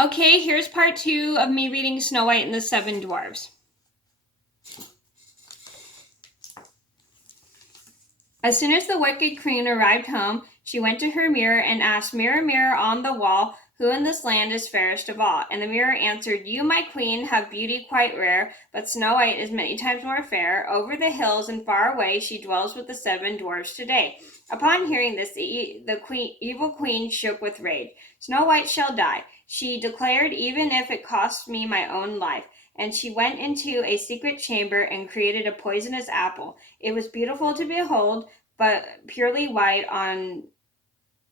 Okay, here's part 2 of me reading Snow White and the Seven Dwarfs. As soon as the wicked queen arrived home, she went to her mirror and asked, "Mirror, mirror on the wall, who in this land is fairest of all?" And the mirror answered, "You, my queen, have beauty quite rare, but Snow White is many times more fair. Over the hills and far away she dwells with the seven dwarfs today." Upon hearing this, the evil queen shook with rage. "Snow White shall die," she declared, "even if it costs me my own life." And she went into a secret chamber and created a poisonous apple. It was beautiful to behold, but purely white on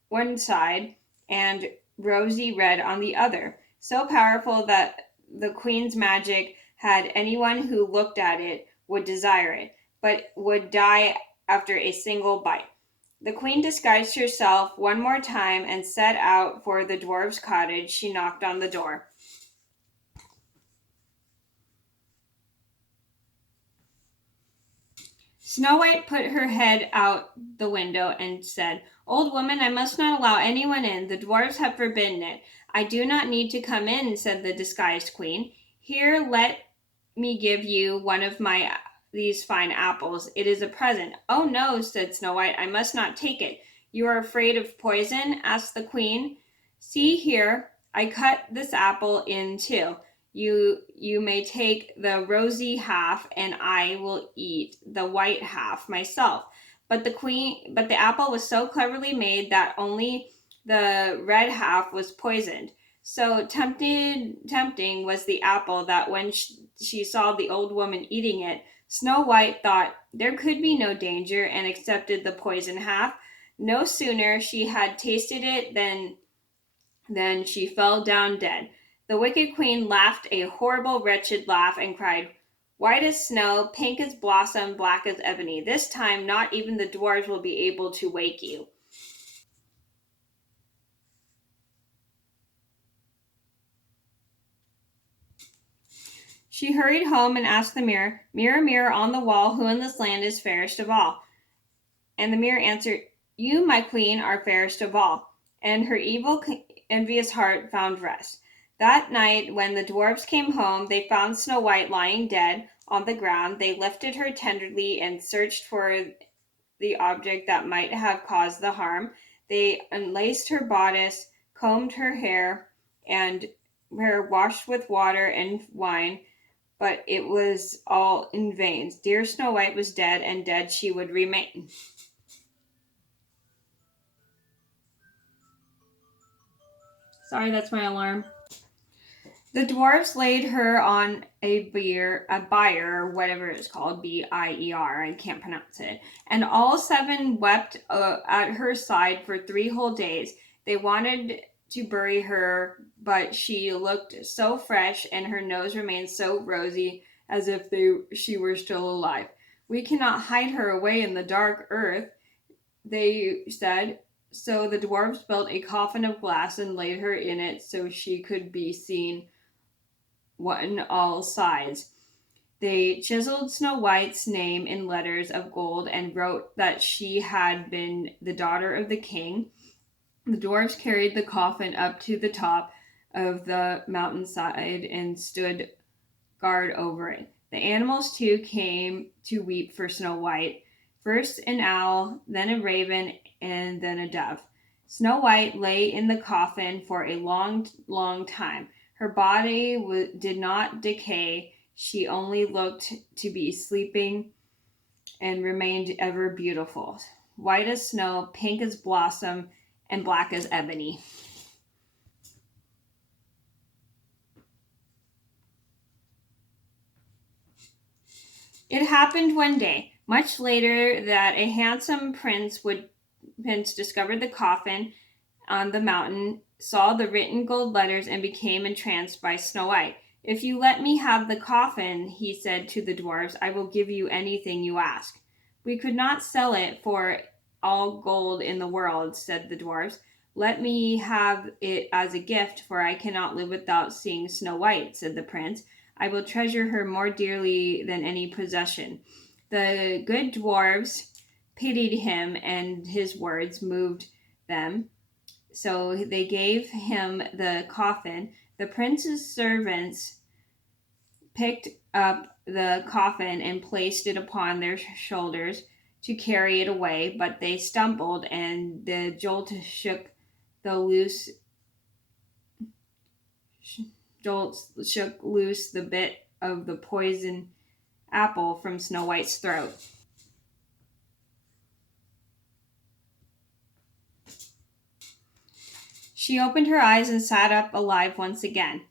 one side and rosy red on the other, so powerful that the queen's magic had anyone who looked at it would desire it, but would die after a single bite. The queen disguised herself one more time and set out for the dwarf's cottage. She knocked on the door. Snow White put her head out the window and said, "Old woman, I must not allow anyone in. The dwarfs have forbidden it." "I do not need to come in," said the disguised queen. "Here, let me give you one of my these fine apples. It is a present." "Oh no," said Snow White, "I must not take it." "You are afraid of poison?" asked the queen. "See here, I cut this apple in two. You may take the rosy half, and I will eat the white half myself." But the apple was so cleverly made that only the red half was poisoned. So tempting was the apple that when she saw the old woman eating it, Snow White thought there could be no danger and accepted the poison half. No sooner she had tasted it than she fell down dead. The wicked queen laughed a horrible, wretched laugh and cried, "White as snow, pink as blossom, black as ebony. This time not even the dwarves will be able to wake you." She hurried home and asked the mirror, "Mirror, mirror on the wall, who in this land is fairest of all?" And the mirror answered, "You, my queen, are fairest of all." And her evil, envious heart found rest. That night, when the dwarfs came home, they found Snow White lying dead on the ground. They lifted her tenderly and searched for the object that might have caused the harm. They unlaced her bodice, combed her hair, and washed with water and wine, but it was all in vain. Dear Snow White was dead, and dead she would remain. Sorry, that's my alarm. The dwarfs laid her on a bier, or whatever it's called, Bier. I can't pronounce it. And all seven wept at her side for 3 whole days. They wanted to bury her, but she looked so fresh, and her nose remained so rosy, as if she were still alive. "We cannot hide her away in the dark earth," they said. So the dwarfs built a coffin of glass and laid her in it so she could be seen on all sides. They chiseled Snow White's name in letters of gold and wrote that she had been the daughter of the king. The dwarfs carried the coffin up to the top of the mountainside and stood guard over it. The animals too came to weep for Snow White. First an owl, then a raven, and then a dove. Snow White lay in the coffin for a long, long time. Her body did not decay. She only looked to be sleeping and remained ever beautiful, white as snow, pink as blossom, and black as ebony. It happened one day, much later, that a handsome prince discovered the coffin on the mountain, saw the written gold letters, and became entranced by Snow White. "If you let me have the coffin," he said to the dwarfs, "I will give you anything you ask." "We could not sell it for all gold in the world," said the dwarfs. "Let me have it as a gift, for I cannot live without seeing Snow White," said the prince. "I will treasure her more dearly than any possession." The good dwarfs pitied him, and his words moved them. So they gave him the coffin. The prince's servants picked up the coffin and placed it upon their shoulders to carry it away, but they stumbled, and the jolt shook loose the bit of the poison apple from Snow White's throat. She opened her eyes and sat up alive once again.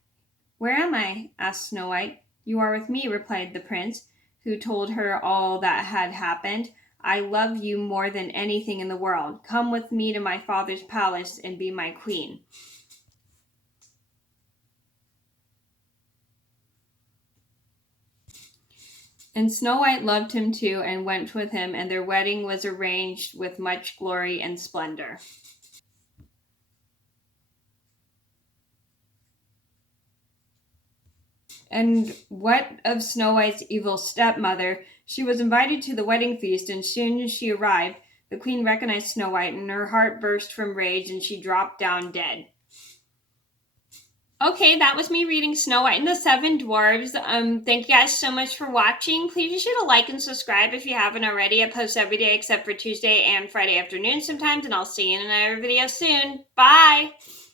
"Where am I?" asked Snow White. "You are with me," replied the prince, who told her all that had happened. "I love you more than anything in the world. Come with me to my father's palace and be my queen." And Snow White loved him too and went with him, and their wedding was arranged with much glory and splendor. And what of Snow White's evil stepmother? She was invited to the wedding feast, and soon as she arrived, the queen recognized Snow White, and her heart burst from rage, and she dropped down dead. Okay, that was me reading Snow White and the Seven Dwarves. Thank you guys so much for watching. Please be sure to like and subscribe if you haven't already. I post every day except for Tuesday and Friday afternoon sometimes, and I'll see you in another video soon. Bye!